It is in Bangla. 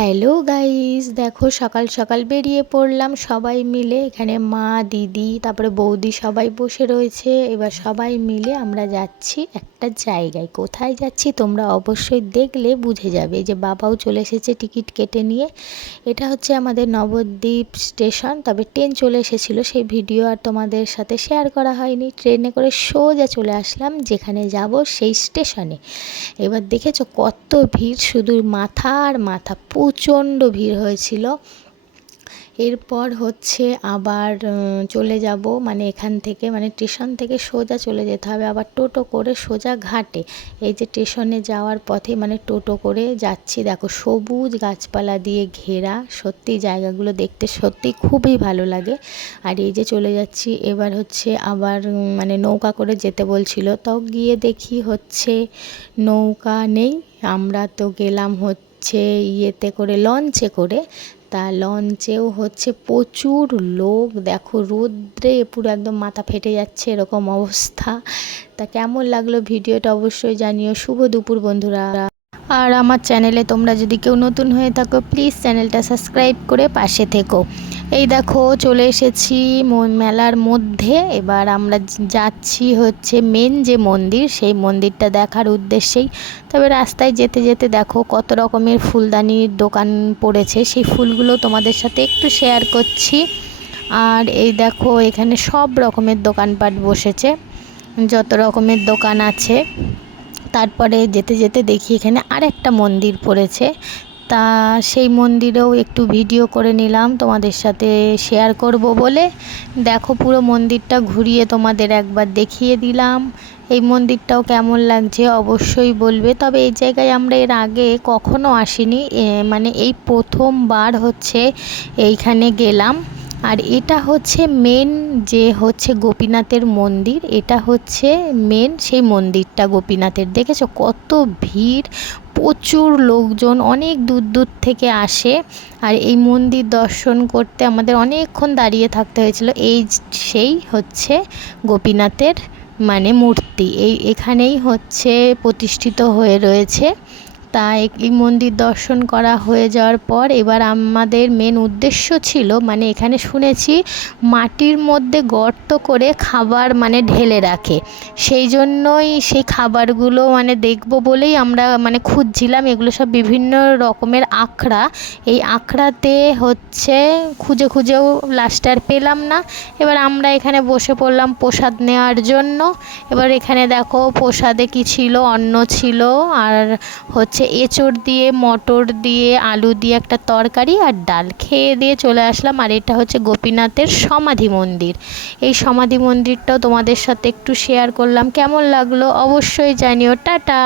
হ্যালো গাইস, দেখো সকাল সকাল বেরিয়ে পড়লাম। সবাই মিলে এখানে মা, দিদি, তারপরে বৌদি সবাই বসে রয়েছে। এবার সবাই মিলে আমরা যাচ্ছি একটা জায়গায়। কোথায় যাচ্ছি তোমরা অবশ্যই দেখলে বুঝে যাবে। যে বাবাও চলে এসেছে টিকিট কেটে নিয়ে। এটা হচ্ছে আমাদের নবদ্বীপ স্টেশন। তবে ট্রেন চলে এসেছিল। সেই ভিডিও আর তোমাদের সাথে শেয়ার করা হয়নি। ট্রেনে করে সোজা চলে আসলাম, যেখানে যাব সেই স্টেশনে। এবার দেখেছ কত ভিড়? শুধু মাথা আর মাথা। প্রচণ্ড ভিড় হয়েছিল। এরপর হচ্ছে আবার চলে যাব। মানে এখান থেকে মানে স্টেশন থেকে সোজা চলে যেতে হবে। আবার টোটো করে সোজা ঘাটে। এই যে স্টেশনে যাওয়ার পথে মানে টোটো করে যাচ্ছি। দেখো, সবুজ গাছপালা দিয়ে ঘেরা। সত্যি জায়গাগুলো দেখতে সত্যি খুবই ভালো লাগে। আর এই যে চলে যাচ্ছি, এবার হচ্ছে আবার মানে নৌকা করে যেতে বলছিল। তাও গিয়ে দেখি হচ্ছে নৌকা নেই। আমরা তো গেলাম হচ্ছে হচ্ছে ইয়েতে করে, লঞ্চে করে। তা লঞ্চেও হচ্ছে প্রচুর লোক। দেখো রোদ্রে পুরো একদম মাথা ফেটে যাচ্ছে এরকম অবস্থা। তা কেমন লাগল ভিডিওটা অবশ্যই জানিও। শুভ দুপুর বন্ধুরা। আর আমার চ্যানেলে তোমরা যদি কেউ নতুন হয়ে থাকো, প্লিজ চ্যানেলটা সাবস্ক্রাইব করে পাশে থেকো। এই দেখো, চলে এসেছি মেলার মধ্যে। এবার আমরা যাচ্ছি হচ্ছে মেন যে মন্দির, সেই মন্দিরটা দেখার উদ্দেশ্যেই। তবে রাস্তায় যেতে যেতে দেখো, কত রকমের ফুলদানির দোকান পড়েছে। সেই ফুলগুলো তোমাদের সাথে একটু শেয়ার করছি। আর এই দেখো, এখানে সব রকমের দোকানপাট বসেছে। যত রকমের দোকান আছে। তারপরে যেতে যেতে দেখি এখানে আর একটা মন্দির পড়েছে। তা সেই মন্দিরেও একটু ভিডিও করে নিলাম, তোমাদের সাথে শেয়ার করব বলে। দেখো পুরো মন্দিরটা ঘুরিয়ে তোমাদের একবার দেখিয়ে দিলাম। এই মন্দিরটাও কেমন লাগছে অবশ্যই বলবে। তবে এই জায়গায় আমরা এর আগে কখনো আসিনি মানে এই প্রথমবার হচ্ছে এইখানে গেলাম। আর এটা হচ্ছে মেন যে হচ্ছে গোপীনাথের মন্দির, এটা হচ্ছে মেন সেই মন্দিরটা গোপীনাথের। দেখেছ কত ভিড় প্রচুর লোকজন, অনেক দূর দূর থেকে আসে। আর এই মন্দির দর্শন করতে আমাদের অনেকক্ষণ দাঁড়িয়ে থাকতে হয়েছিল। এই সেই হচ্ছে গোপীনাথের মানে মূর্তি। এই এখানেই হচ্ছে প্রতিষ্ঠিত হয়ে রয়েছে। তা এই মন্দির দর্শন করা হয়ে যাওয়ার পর এবার আমাদের মেন উদ্দেশ্য ছিল মানে এখানে শুনেছি মাটির মধ্যে গর্ত করে খাবার মানে ঢেলে রাখে। সেই জন্যই সেই খাবারগুলো মানে দেখব বলেই আমরা মানে খুঁজছিলাম। এগুলো সব বিভিন্ন রকমের আখড়া। এই আখড়াতে হচ্ছে খুঁজে খুঁজেও লাস্টে আর পেলাম না। এবার আমরা এখানে বসে পড়লাম প্রসাদ নেওয়ার জন্য। এবার এখানে দেখো প্রসাদে কি ছিল, অন্ন ছিল, আর হচ্ছে হচ্ছে এঁচড় দিয়ে, মটর দিয়ে, আলু দিয়ে একটা তরকারি আর ডাল। খেয়ে দিয়ে চলে আসলাম আর এটা হচ্ছে গোপীনাথের সমাধি মন্দির। এই সমাধি মন্দিরটাও তোমাদের সাথে একটু শেয়ার করলাম। কেমন লাগল অবশ্যই জানিও। টাটা!